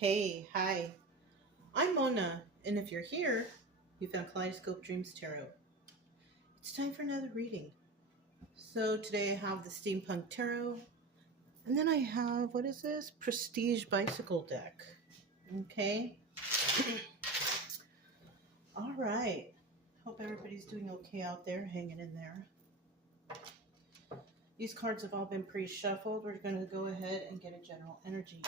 Hey, hi. I'm Mona, and if you're here, you found Kaleidoscope Dreams Tarot. It's time for another reading. So today I have the Steampunk Tarot, and then I have, what is this? Prestige Bicycle Deck. Okay. All right. Hope everybody's doing okay out there, hanging in there. These cards have all been pre-shuffled. We're going to go ahead and get a general energy.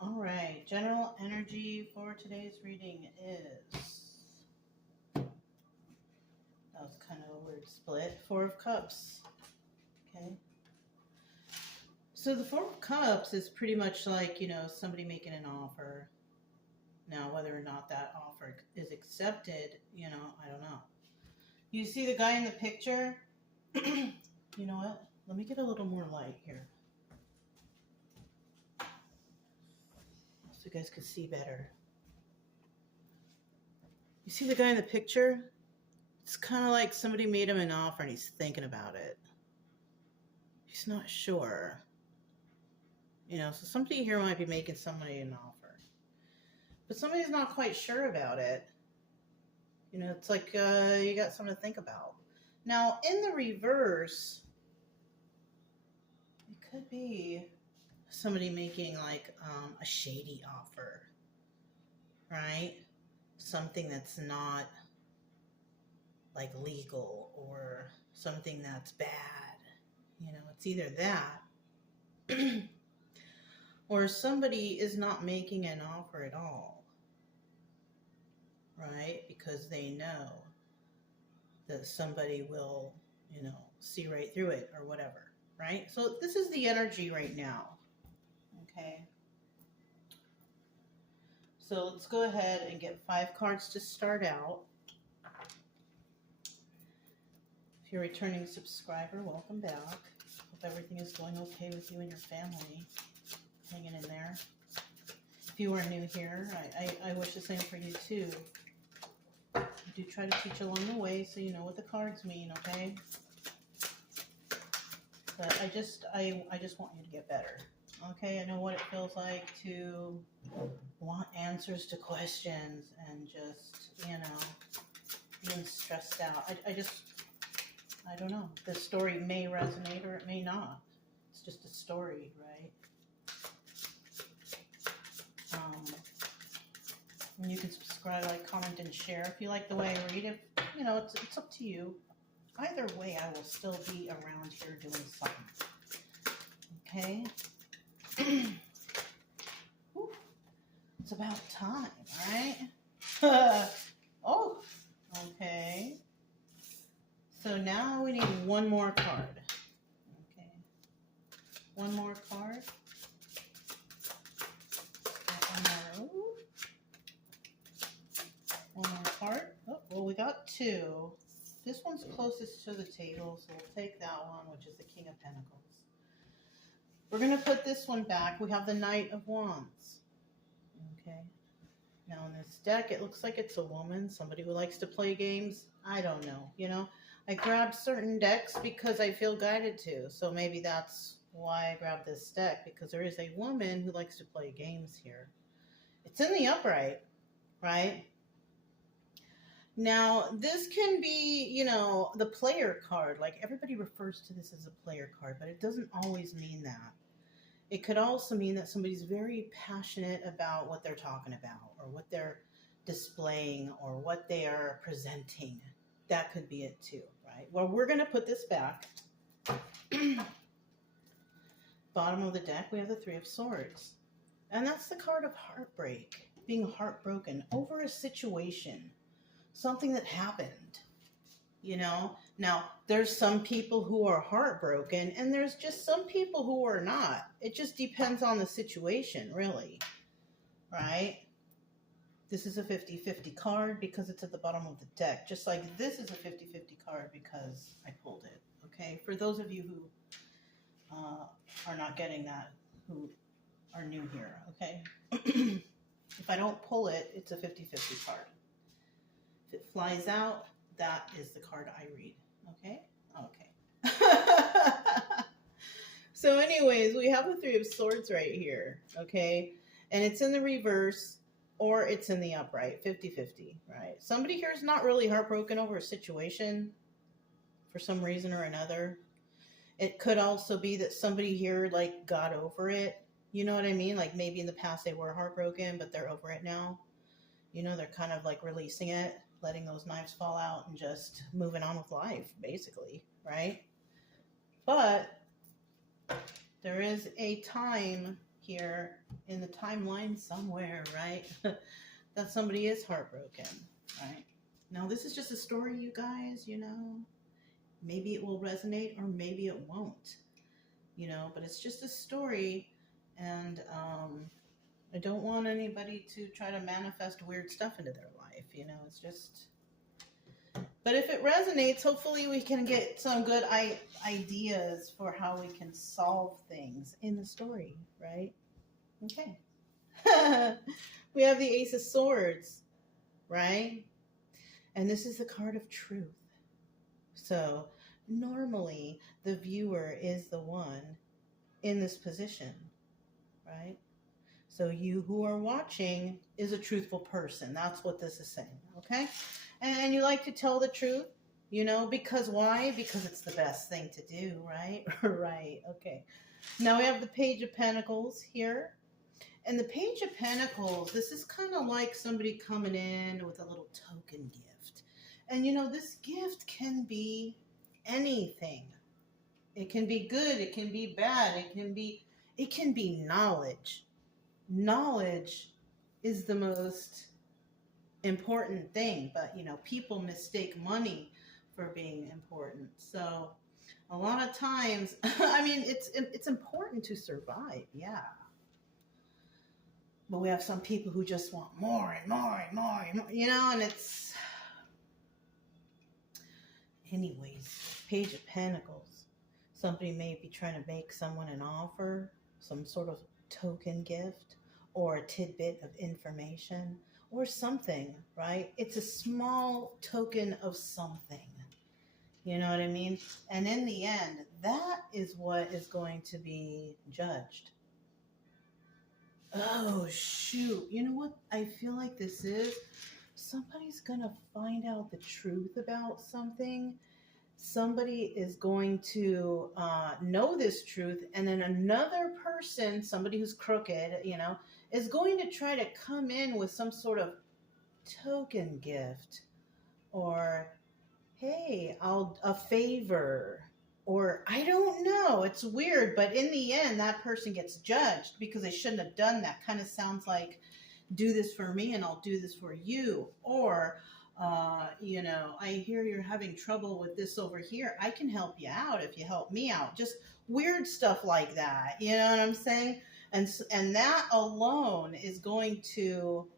All right, general energy for today's reading is, that was kind of a weird split, Four of Cups. Okay. So the Four of Cups is pretty much like, somebody making an offer. Now, whether or not that offer is accepted, I don't know. You see the guy in the picture? You know what? Let me get a little more light here, so you guys can see better. You see the guy in the picture? It's kind of like somebody made him an offer and he's thinking about it. He's not sure. So somebody here might be making somebody an offer, but somebody's not quite sure about it. It's like you got something to think about. Now, in the reverse, it could be somebody making like a shady offer, right? Something that's not like legal or something that's bad. It's either that or somebody is not making an offer at all, right? Because they know that somebody will, see right through it or whatever, right? So this is the energy right now, okay? So let's go ahead and get 5 cards to start out. If you're a returning subscriber, welcome back. Hope everything is going okay with you and your family. Hanging in there. If you are new here, I wish the same for you too. I do try to teach along the way so you know what the cards mean, okay? But I just want you to get better. Okay, I know what it feels like to want answers to questions and just, being stressed out. I don't know. This story may resonate or it may not. It's just a story, right? And you can subscribe, like, comment, and share if you like the way I read. It's up to you. Either way, I will still be around here doing something. Okay? It's about time, right? Oh, okay. So now we need one more card. Okay. One more card. One more card. Oh, well, we got 2. This one's closest to the table, so we'll take that one, which is the King of Pentacles. We're going to put this one back. We have the Knight of Wands. Okay. Now in this deck, it looks like it's a woman, somebody who likes to play games. I don't know. I grabbed certain decks because I feel guided to. So maybe that's why I grabbed this deck, because there is a woman who likes to play games here. It's in the upright, right? Now, this can be, the player card. Like, everybody refers to this as a player card, but it doesn't always mean that. It could also mean that somebody's very passionate about what they're talking about or what they're displaying or what they are presenting. That could be it too, right? Well, we're going to put this back. Bottom of the deck, we have the 3 of Swords. And that's the card of heartbreak, being heartbroken over a situation, something that happened, Now, there's some people who are heartbroken, and there's just some people who are not. It just depends on the situation, really, right? This is a 50-50 card because it's at the bottom of the deck, just like this is a 50-50 card because I pulled it, okay? For those of you who are not getting that, who are new here, okay? If I don't pull it, it's a 50-50 card. If it flies out, that is the card I read, okay? Okay. So anyways, we have the Three of Swords right here, okay? And it's in the reverse or it's in the upright, 50-50, right? Somebody here is not really heartbroken over a situation for some reason or another. It could also be that somebody here like got over it. You know what I mean? Like maybe in the past they were heartbroken, but they're over it now. You know, they're kind of like releasing it, letting those knives fall out and just moving on with life, basically, right? But there is a time here in the timeline somewhere, right? That somebody is heartbroken, right? Now, this is just a story, you guys, you know. Maybe it will resonate or maybe it won't, you know, but it's just a story. And I don't want anybody to try to manifest weird stuff into their life, you know. It's just... But if it resonates, hopefully we can get some good ideas for how we can solve things in the story, right? Okay. We have the Ace of Swords, right? And this is the card of truth. So normally the viewer is the one in this position, right? So you who are watching is a truthful person. That's what this is saying, okay? And you like to tell the truth, you know, because why? Because it's the best thing to do, right? Right, okay. Now we have the Page of Pentacles here. And the Page of Pentacles, this is kind of like somebody coming in with a little token gift. And, you know, this gift can be anything. It can be good, it can be bad, it can be knowledge. Knowledge is the most important thing, but you know, people mistake money for being important. So a lot of times, I mean, it's important to survive, yeah. But we have some people who just want more and more and more and more, you know, and it's... Anyways, Page of Pentacles. Somebody may be trying to make someone an offer, some sort of token gift, or a tidbit of information, or something, right? It's a small token of something. You know what I mean? And in the end, that is what is going to be judged. Oh, shoot. You know what I feel like this is? Somebody's going to find out the truth about something. Somebody is going to know this truth, and then another person, somebody who's crooked, you know, is going to try to come in with some sort of token gift, or, hey, a favor, or I don't know. It's weird, but in the end, that person gets judged because they shouldn't have done that. Kind of sounds like, do this for me and I'll do this for you. Or, you know, I hear you're having trouble with this over here. I can help you out if you help me out. Just weird stuff like that. You know what I'm saying? And that alone is going to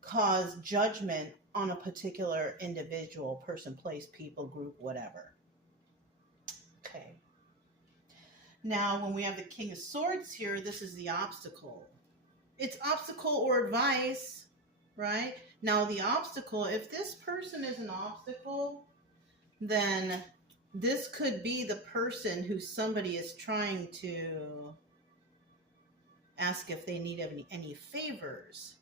cause judgment on a particular individual, person, place, people, group, whatever. Okay. Now, when we have the King of Swords here, this is the obstacle. It's obstacle or advice, right? Now, the obstacle, if this person is an obstacle, then this could be the person who somebody is trying to ask if they need any favors.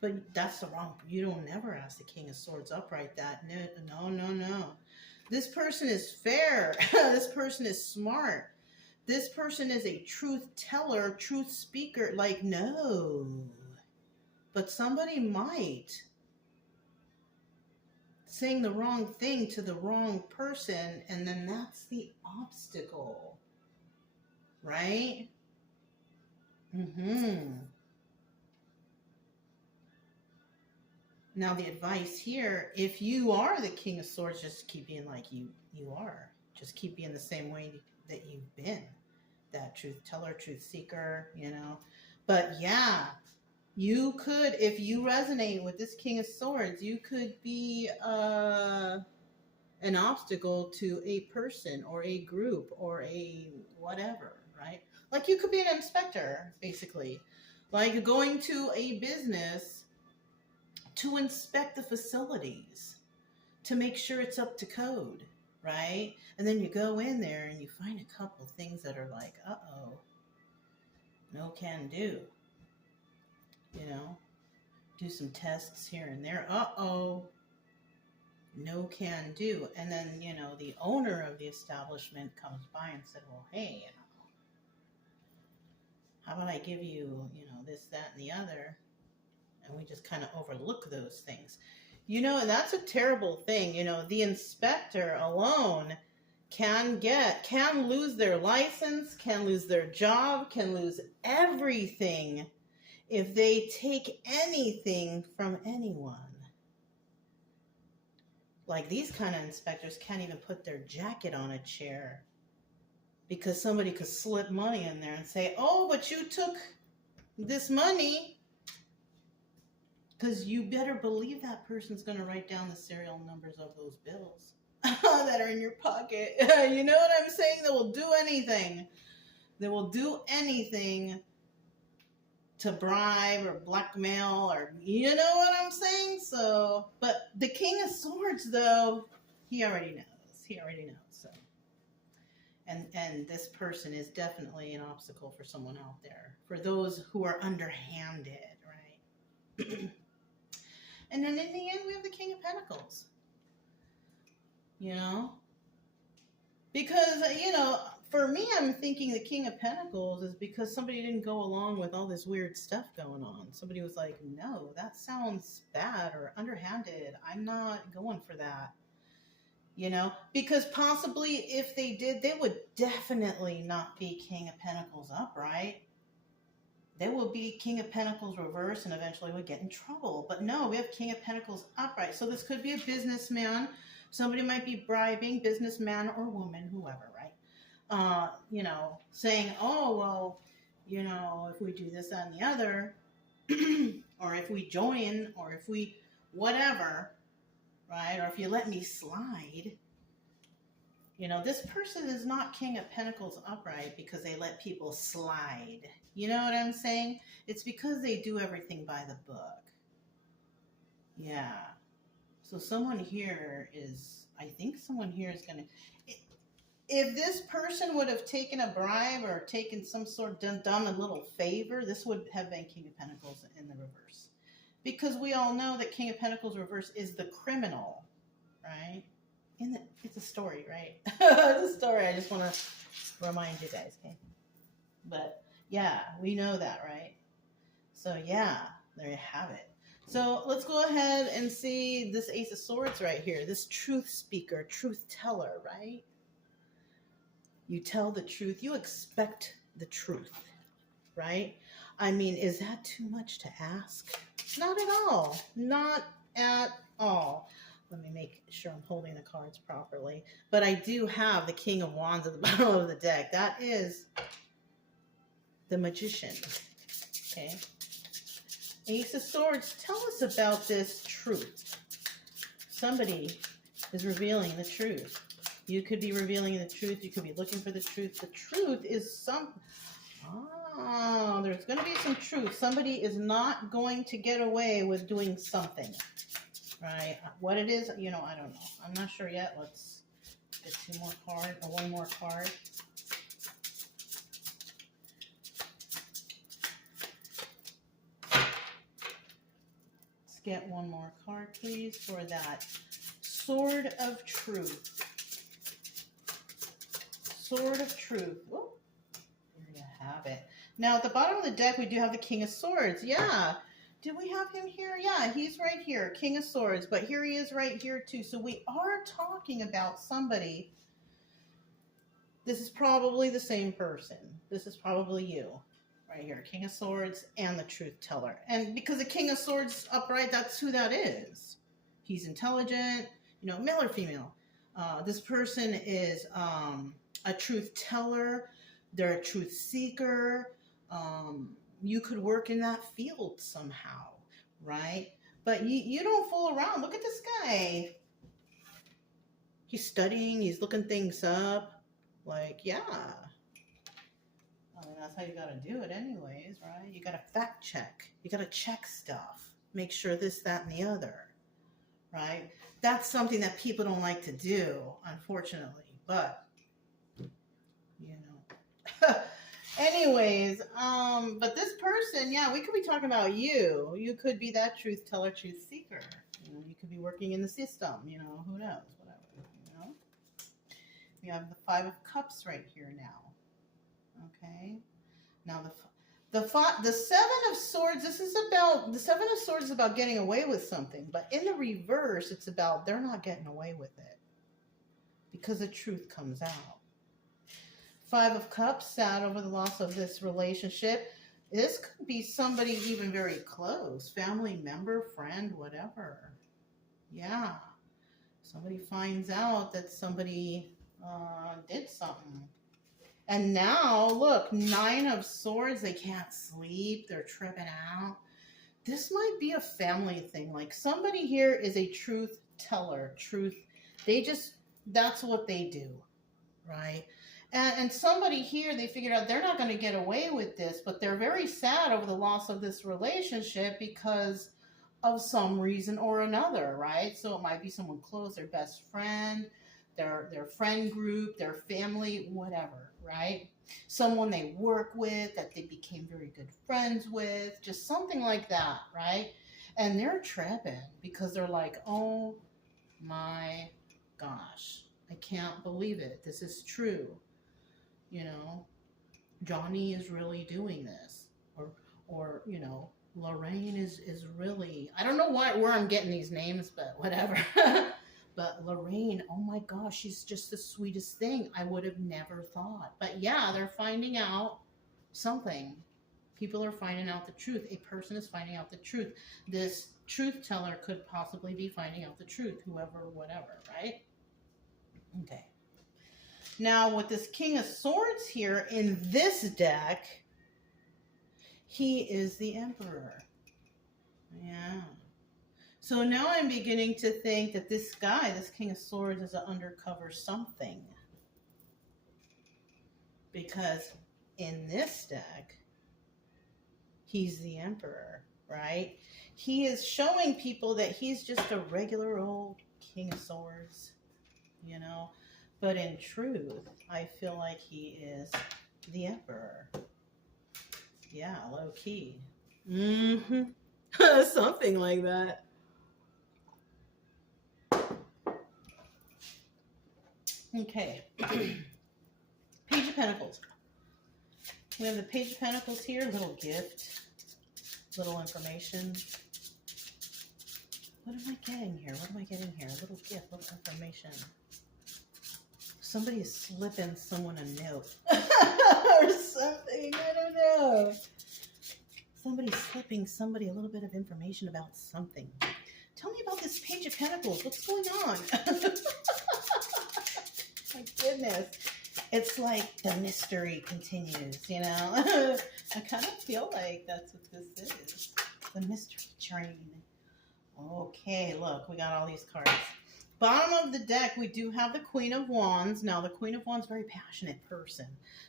But that's the wrong, you don't never ask the King of Swords upright that. No. This person is fair. This person is smart. This person is a truth teller, truth speaker. Like, no. But somebody might saying the wrong thing to the wrong person, and then that's the obstacle. Right? Now the advice here, if you are the King of Swords, just keep being like you are. Just keep being the same way that you've been. That truth teller, truth seeker, you know. But yeah, you could, if you resonate with this King of Swords, you could be an obstacle to a person or a group or a whatever, right? Like you could be an inspector, basically. Like going to a business to inspect the facilities, to make sure it's up to code. right? And then you go in there and you find a couple things that are like, uh-oh, no can do. You know, do some tests here and there. Uh-oh, no can do. And then, you know, the owner of the establishment comes by and said, well, hey, you know, how about I give you, you know, this, that, and the other? And we just kind of overlook those things. You know, and that's a terrible thing. You know, the inspector alone can lose their license, can lose their job, can lose everything if they take anything from anyone. Like these kind of inspectors can't even put their jacket on a chair because somebody could slip money in there and say, oh, but you took this money. Because you better believe that person's going to write down the serial numbers of those bills that are in your pocket. You know what I'm saying? They will do anything. They will do anything to bribe or blackmail, or you know what I'm saying? So, but the King of Swords, though, he already knows. He already knows. So, and this person is definitely an obstacle for someone out there. For those who are underhanded, right? And then in the end, we have the King of Pentacles. You know? Because, you know, for me, I'm thinking the King of Pentacles is because somebody didn't go along with all this weird stuff going on. Somebody was like, no, that sounds bad or underhanded. I'm not going for that. You know? Because possibly if they did, they would definitely not be King of Pentacles upright. They will be King of Pentacles reverse and eventually would get in trouble. But no, we have King of Pentacles upright. So this could be a businessman. Somebody might be bribing, businessman or woman, whoever, right? You know, saying, oh, well, you know, if we do this, that, and the other, or if we join, or if we whatever, right? Or if you let me slide. You know, this person is not King of Pentacles upright because they let people slide. You know what I'm saying? It's because they do everything by the book. Yeah. So someone here is, I think someone here is going to, if this person would have taken a bribe or taken some sort of done a little favor, this would have been King of Pentacles in the reverse. Because we all know that King of Pentacles reverse is the criminal, right? It's a story, right? It's a story. I just want to remind you guys, okay? But yeah, we know that, right? So yeah, there you have it. So let's go ahead and see this Ace of Swords right here. This truth speaker, truth teller, right? You tell the truth. You expect the truth, right? I mean, is that too much to ask? Not at all. Not at all. Let me make sure I'm holding the cards properly. But I do have the King of Wands at the bottom of the deck. That is the Magician. Okay. Ace of Swords, tell us about this truth. Somebody is revealing the truth. You could be revealing the truth. You could be looking for the truth. The truth is there's going to be some truth. Somebody is not going to get away with doing something. Right? What it is, you know, I don't know. I'm not sure yet. Let's get one more card. Let's get one more card, please, for that Sword of Truth. Sword of Truth. Whoop. There you have it. Now, at the bottom of the deck, we do have the King of Swords. Yeah. Did we have him here? Yeah, he's right here, King of Swords. But here he is right here, too. So we are talking about somebody. This is probably the same person. This is probably you. Right here, King of Swords and the Truth Teller. And because the King of Swords upright, that's who that is. He's intelligent, you know, male or female. This person is a truth teller. They're a truth seeker. You could work in that field somehow, right? But you don't fool around. Look at this guy. He's studying. He's looking things up. Like, yeah. I mean, that's how you got to do it anyways, right? You got to fact check. You got to check stuff. Make sure this, that, and the other, right? That's something that people don't like to do, unfortunately. But, you know. Anyways, but this person, yeah, we could be talking about you. You could be that truth teller, truth seeker. You know, you could be working in the system, you know, who knows, whatever, you know. We have the Five of Cups right here now. Okay. Now the Seven of Swords, this is about, the Seven of Swords is about getting away with something, but in the reverse, it's about they're not getting away with it because the truth comes out. Five of Cups, sad over the loss of this relationship. This could be somebody even very close, family member, friend, whatever. Yeah. Somebody finds out that somebody did something. And now, look, Nine of Swords, they can't sleep, they're tripping out. This might be a family thing. Like somebody here is a truth teller, that's what they do, right? And somebody here, they figured out they're not going to get away with this, but they're very sad over the loss of this relationship because of some reason or another, right? So it might be someone close, their best friend, their friend group, their family, whatever, right? Someone they work with that they became very good friends with, just something like that, right? And they're tripping because they're like, oh my gosh, I can't believe it. This is true. You know, Johnny is really doing this, or you know, Lorraine is really, I don't know where I'm getting these names, but whatever. But Lorraine, oh my gosh, she's just the sweetest thing. I would have never thought. But yeah, they're finding out something. People are finding out the truth. A person is finding out the truth. This truth teller could possibly be finding out the truth, whoever, whatever, right? Okay. Now, with this King of Swords here in this deck, he is the Emperor. Yeah. So now I'm beginning to think that this guy, this King of Swords, is an undercover something. Because in this deck, he's the Emperor, right? He is showing people that he's just a regular old King of Swords, you know? But in truth, I feel like he is the Emperor. Yeah, low key. Mm-hmm. Something like that. Okay. Page of Pentacles. We have the Page of Pentacles here. Little gift. Little information. What am I getting here? What am I getting here? A little gift. Little information. Somebody is slipping someone a note or something. I don't know. Somebody's slipping somebody a little bit of information about something. Tell me about this Page of Pentacles. What's going on? My goodness. It's like the mystery continues, you know? I kind of feel like that's what this is. The mystery train. Okay, look, we got all these cards. Bottom of the deck, we do have the Queen of Wands. Now, the Queen of Wands, very passionate person.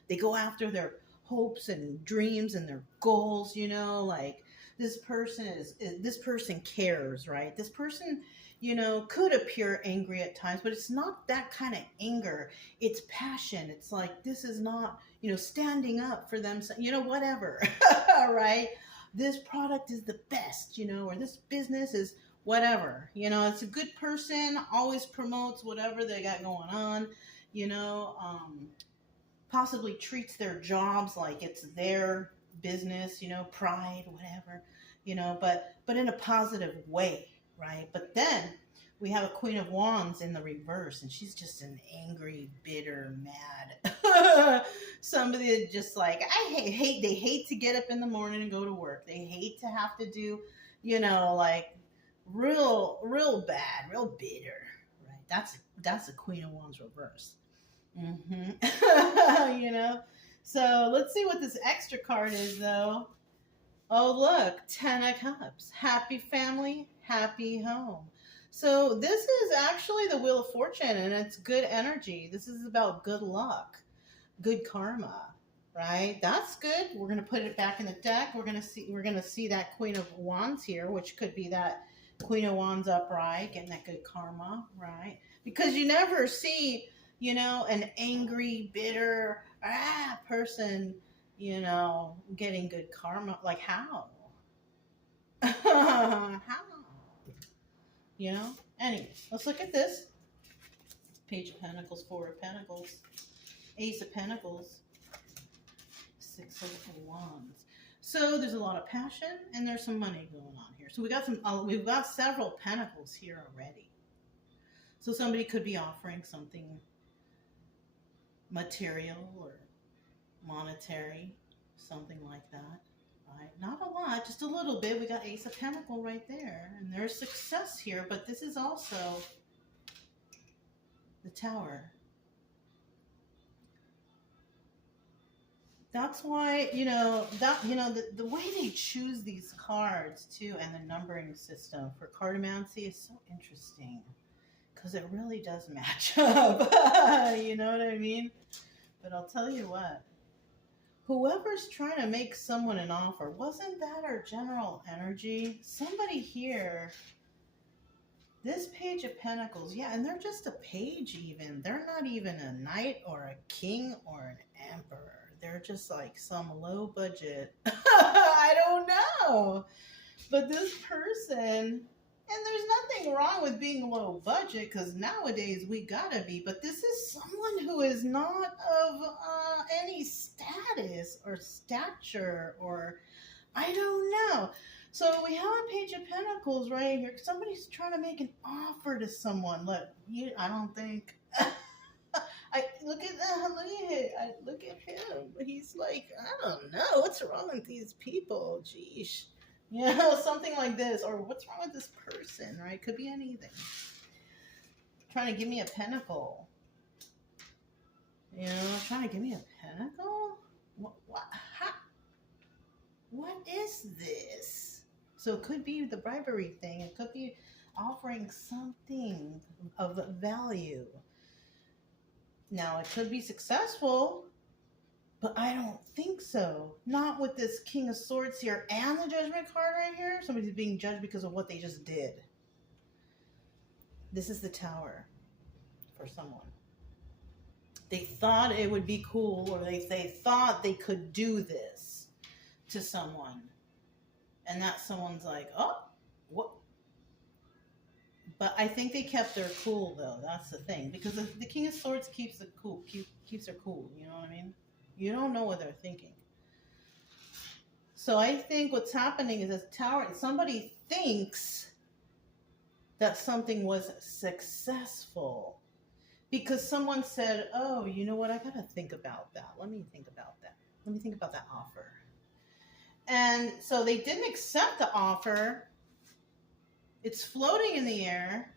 They go after their hopes and dreams and their goals, you know, like this person cares, right? This person, you know, could appear angry at times, but it's not that kind of anger. It's passion. It's like, this is not, you know, standing up for them, you know, whatever, right? This product is the best, you know, or this business is whatever, you know, it's a good person, always promotes whatever they got going on, you know, possibly treats their jobs like it's their business, you know, pride, whatever, you know, but in a positive way, right? But then we have a Queen of Wands in the reverse, and she's just an angry, bitter, mad, somebody that just like, they hate to get up in the morning and go to work. They hate to have to do, you know, like, real bad, real bitter, right? That's a Queen of Wands reverse. You know, so let's see what this extra card is, though. Oh, look, 10 of Cups. Happy family, happy home. So this is actually the Wheel of Fortune, and it's good energy. This is about good luck, good karma, right? That's good. We're going to put it back in the deck. We're going to see that Queen of Wands here, which could be that Queen of Wands upright, getting that good karma, right? Because you never see, an angry, bitter person, getting good karma. Like how? How? Anyways, let's look at this. Page of Pentacles, Four of Pentacles, Ace of Pentacles, Six of Wands. So there's a lot of passion and there's some money going on here. So we've got several pentacles here already. So somebody could be offering something material or monetary, something like that. Right? Not a lot, just a little bit. We got Ace of Pentacles right there, and there's success here. But this is also the Tower. That's why, the way they choose these cards too, and the numbering system for cartomancy is so interesting because it really does match up. You know what I mean? But I'll tell you what, whoever's trying to make someone an offer, wasn't that our general energy? Somebody here, this Page of Pentacles, yeah, and they're just a page even. They're not even a knight or a king or an emperor. They're just like some low budget. I don't know. But this person, and there's nothing wrong with being low budget because nowadays we gotta be, but this is someone who is not of any status or stature or I don't know. So we have a Page of Pentacles right here. Somebody's trying to make an offer to someone. Look, I don't think... look at that. Look at him. He's like, I don't know. What's wrong with these people? Geesh. Something like this. Or what's wrong with this person, right? Could be anything. Trying to give me a pentacle. Trying to give me a pentacle? What is this? So it could be the bribery thing. It could be offering something of value. Now, it could be successful, but I don't think so. Not with this King of Swords here and the Judgment card right here. Somebody's being judged because of what they just did. This is the Tower for someone. They thought it would be cool, or they thought they could do this to someone. And that someone's like, oh, what? But I think they kept their cool, though. That's the thing. Because the King of Swords keeps her cool. You know what I mean? You don't know what they're thinking. So I think what's happening is this Tower, somebody thinks that something was successful. Because someone said, oh, you know what? I got to think about that. Let me think about that. Let me think about that offer. And so they didn't accept the offer. It's floating in the air.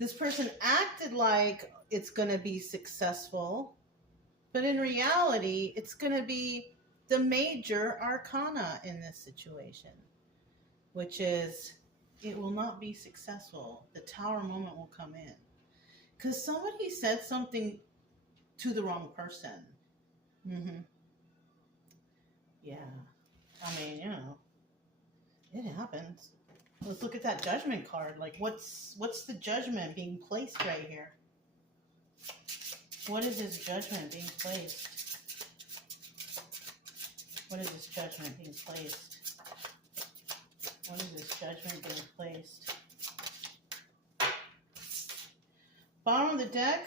This person acted like it's going to be successful, but in reality, it's going to be the major arcana in this situation, which is it will not be successful. The Tower moment will come in because somebody said something to the wrong person. Yeah. I mean, it happens. Let's look at that Judgment card. Like, what's the judgment being placed right here? What is this judgment being placed? What is this judgment being placed? What is this judgment being placed? Bottom of the deck?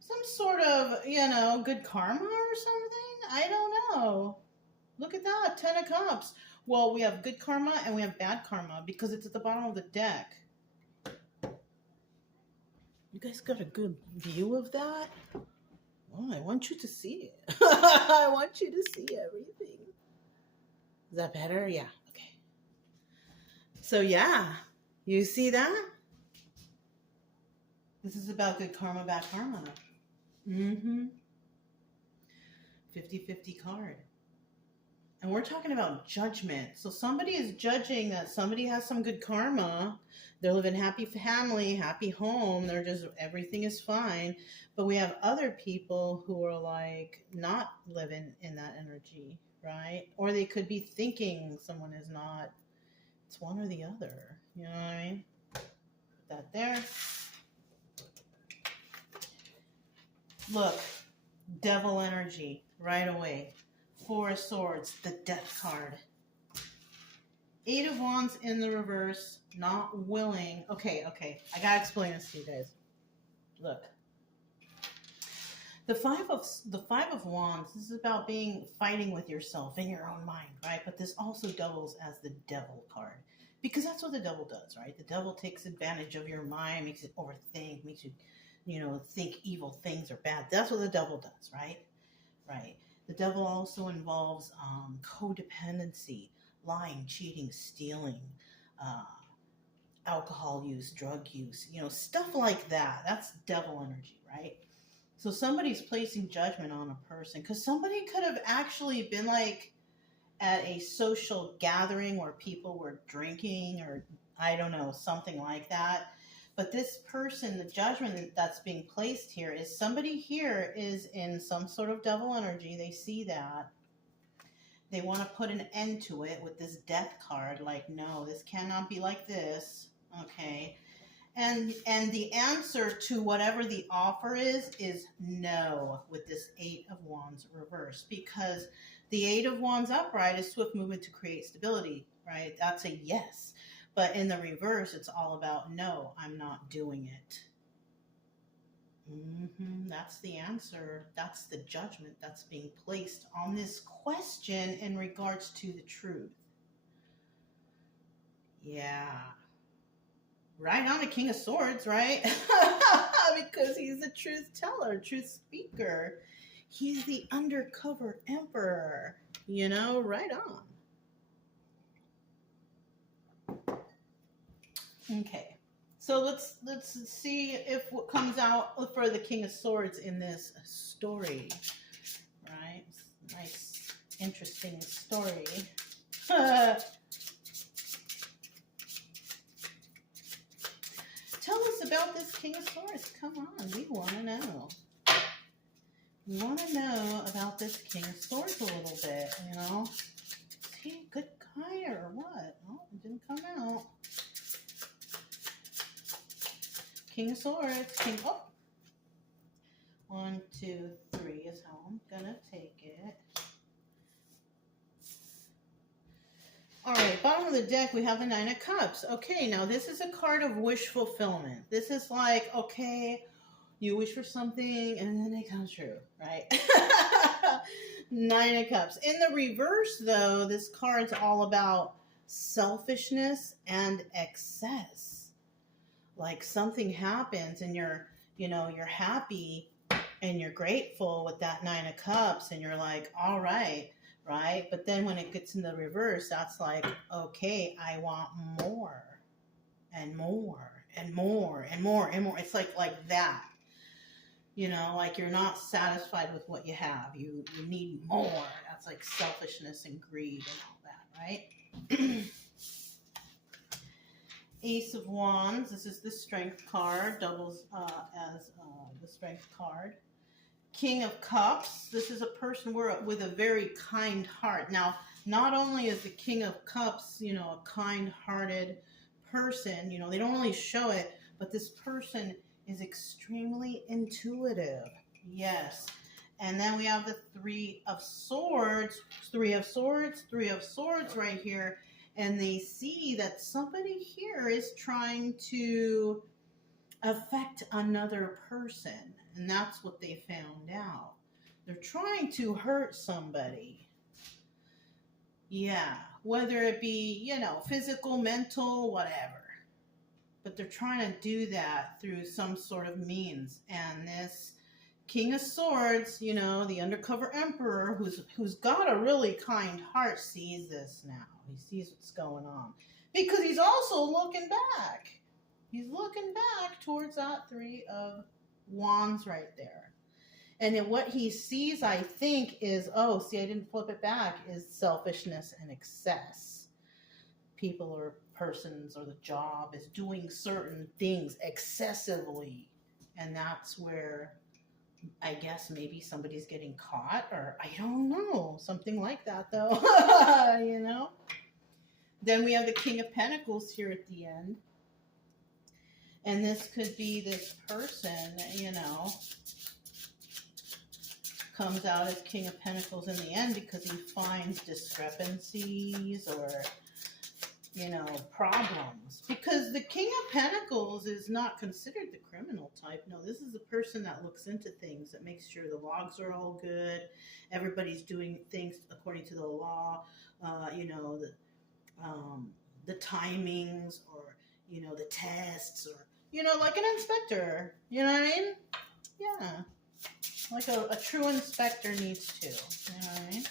Some sort of, good karma or something? I don't know. Look at that, 10 of Cups. Well, we have good karma and we have bad karma because it's at the bottom of the deck. You guys got a good view of that? Well, I want you to see it. I want you to see everything. Is that better? Yeah, okay. So, yeah, you see that? This is about good karma, bad karma. 50-50 card. And we're talking about judgment. So somebody is judging that somebody has some good karma. They're living happy family, happy home. Everything is fine. But we have other people who are like not living in that energy, right? Or they could be thinking someone is not. It's one or the other. You know what I mean? Put that there. Look, devil energy right away. Four of Swords, the Death card. Eight of Wands in the reverse, not willing. Okay. I gotta explain this to you guys. Look. The five of Wands, this is about fighting with yourself in your own mind, right? But this also doubles as the Devil card. Because that's what the devil does, right? The devil takes advantage of your mind, makes it overthink, makes you, think evil things are bad. That's what the devil does, right? Right. The devil also involves codependency, lying, cheating, stealing, alcohol use, drug use, stuff like that. That's devil energy, right? So somebody's placing judgment on a person because somebody could have actually been like at a social gathering where people were drinking or I don't know, something like that. But this person, the judgment that's being placed here is somebody here is in some sort of devil energy. They see that. They want to put an end to it with this Death card. Like, no, this cannot be like this. Okay. And the answer to whatever the offer is no with this Eight of Wands reverse. Because the Eight of Wands upright is swift movement to create stability, right? That's a yes. But in the reverse, it's all about, no, I'm not doing it. That's the answer. That's the judgment that's being placed on this question in regards to the truth. Yeah. Right on the King of Swords, right? Because he's the truth teller, truth speaker. He's the undercover emperor, right on. Okay. So let's see if what comes out for the King of Swords in this story, right? Nice, interesting story. Tell us about this King of Swords. Come on, we want to know. We want to know about this King of Swords a little bit, Is he a good guy or what? Oh, it didn't come out. King of Swords. Oh. 1, 2, 3 is how I'm going to take it. All right, bottom of the deck, we have the Nine of Cups. Okay, now this is a card of wish fulfillment. This is like, okay, you wish for something and then it comes true, right? Nine of Cups. In the reverse, though, this card's all about selfishness and excess. Like something happens and you're happy and you're grateful with that Nine of Cups and you're like, all right. Right? But then when it gets in the reverse, that's like, okay, I want more and more and more and more and more. It's like that. Like you're not satisfied with what you have. You need more. That's like selfishness and greed and all that, right? Ace of Wands. This is the Strength card. Doubles as the Strength card. King of Cups. This is a person with a very kind heart. Now, not only is the King of Cups, a kind-hearted person, they don't really show it, but this person is extremely intuitive. Yes. And then we have the Three of Swords. Three of Swords right here. And they see that somebody here is trying to affect another person. And that's what they found out. They're trying to hurt somebody. Yeah. Whether it be, physical, mental, whatever. But they're trying to do that through some sort of means. And this King of Swords, the undercover emperor who's got a really kind heart sees this now. He sees what's going on. Because he's also looking back. He's looking back towards that Three of Wands right there. And then what he sees, I think, is, I didn't flip it back, is selfishness and excess. People or persons or the job is doing certain things excessively. And that's where I guess maybe somebody's getting caught, or I don't know. Something like that, though. Then we have the King of Pentacles here at the end. And this could be this person, you know, comes out as King of Pentacles in the end because he finds discrepancies or, you know, problems. Because the King of Pentacles is not considered the criminal type. No, this is the person that looks into things, that makes sure the logs are all good, everybody's doing things according to the law, you know, the timings, or, you know, the tests, or, you know, like an inspector. You know what I mean? Yeah. Like a true inspector needs to. You know what I mean?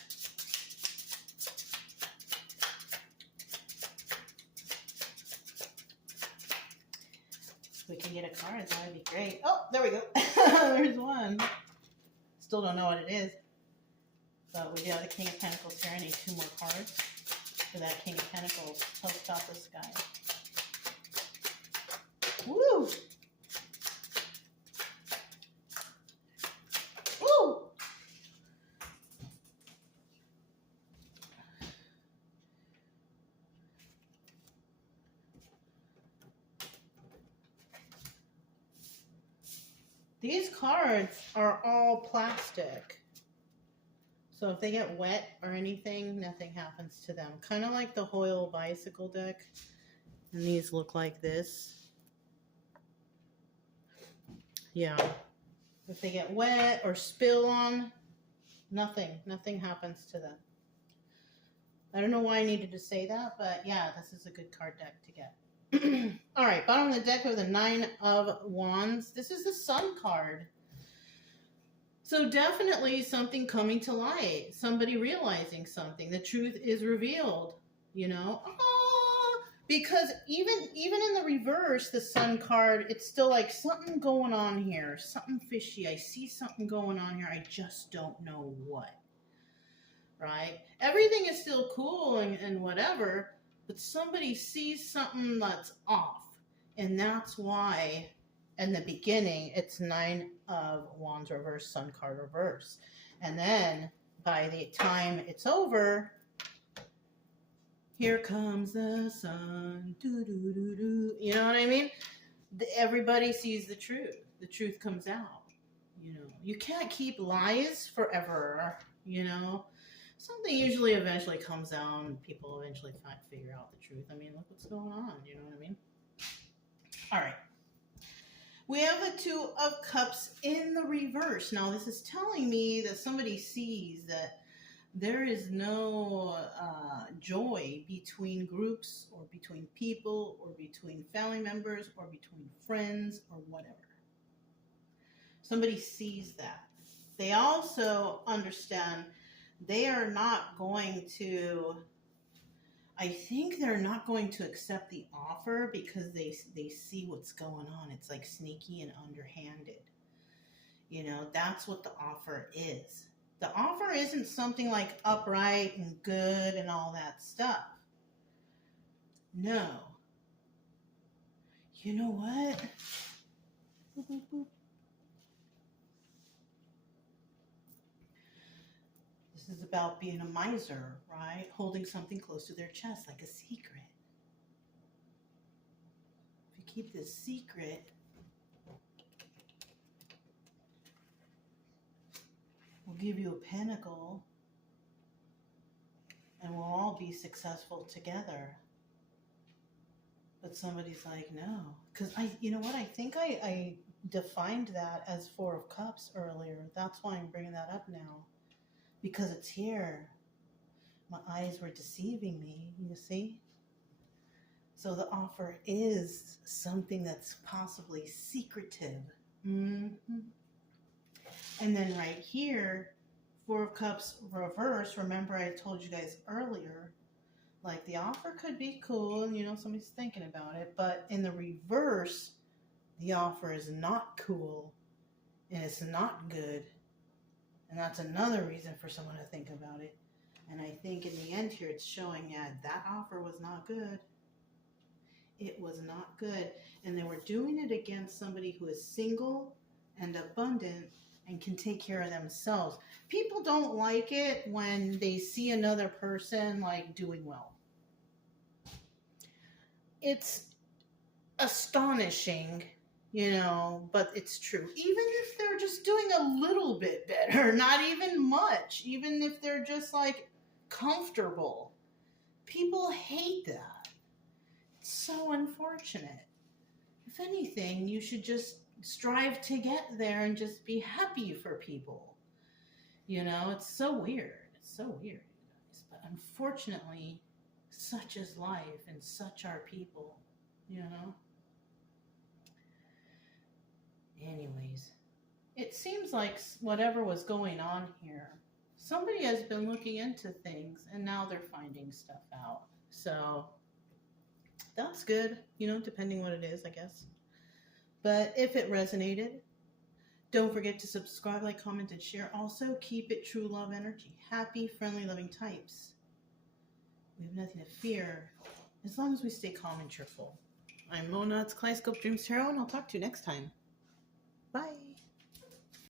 If we can get a card, that would be great. Oh, there we go. There's one. Still don't know what it is. But we do have the King of Pentacles here. I need 2 more cards for that King of Pentacles. Tell us about this guy. Woo! Woo! These cards are all plastic. So if they get wet or anything, nothing happens to them. Kind of like the Hoyle bicycle deck. And these look like this. Yeah. If they get wet or spill on, nothing happens to them. I don't know why I needed to say that, but yeah, this is a good card deck to get. All right, bottom of the deck with the 9 of Wands. This is the Sun card. So definitely something coming to light. Somebody realizing something. The truth is revealed, you know. Because even in the reverse, the Sun card, it's still like something going on here. Something fishy. I see something going on here. I just don't know what. Right? Everything is still cool and whatever, but somebody sees something that's off. And that's why, in the beginning, it's 9 of Wands reverse, Sun card reverse. And then, by the time it's over, here comes the sun. Doo, doo, doo, doo. You know what I mean? Everybody sees the truth. The truth comes out. You know, you can't keep lies forever, you know. Something usually eventually comes out and people eventually figure out the truth. I mean, look what's going on. You know what I mean? All right. We have the 2 of Cups in the reverse. Now, this is telling me that somebody sees that there is no joy between groups or between people or between family members or between friends or whatever. Somebody sees that. They also understand they are not going to, I think they're not going to accept the offer because they see what's going on. It's like sneaky and underhanded. You know, that's what the offer is. The offer isn't something like upright and good and all that stuff. No. You know what? Boop, boop, boop. This is about being a miser, right? Holding something close to their chest like a secret. If you keep this secret, we'll give you a pentacle and we'll all be successful together. But somebody's like, no. Because you know what? I think I defined that as 4 of Cups earlier. That's why I'm bringing that up now. Because it's here. My eyes were deceiving me, you see? So the offer is something that's possibly secretive. Mm-hmm. And then right here, 4 of Cups reverse. Remember I told you guys earlier, like the offer could be cool and, you know, somebody's thinking about it. But in the reverse, the offer is not cool and it's not good. And that's another reason for someone to think about it. And I think in the end here, it's showing, yeah, that offer was not good. It was not good. And they were doing it against somebody who is single and abundant and can take care of themselves. People don't like it when they see another person like doing well. it's astonishing, you know, but it's true. Even if they're just doing a little bit better, not even much, even if they're just like comfortable, people hate that. It's so unfortunate. If anything, you should just strive to get there and just be happy for people. You know, it's so weird. It's so weird, guys. But unfortunately, such is life and such are people, you know? Anyways, it seems like whatever was going on here, somebody has been looking into things and now they're finding stuff out. So that's good, you know, depending what it is, I guess. But if it resonated, don't forget to subscribe, like, comment, and share. Also, keep it true love energy. Happy, friendly, loving types. We have nothing to fear as long as we stay calm and cheerful. I'm Mona, it's Kaleidoscope Dreams Tarot, and I'll talk to you next time. Bye.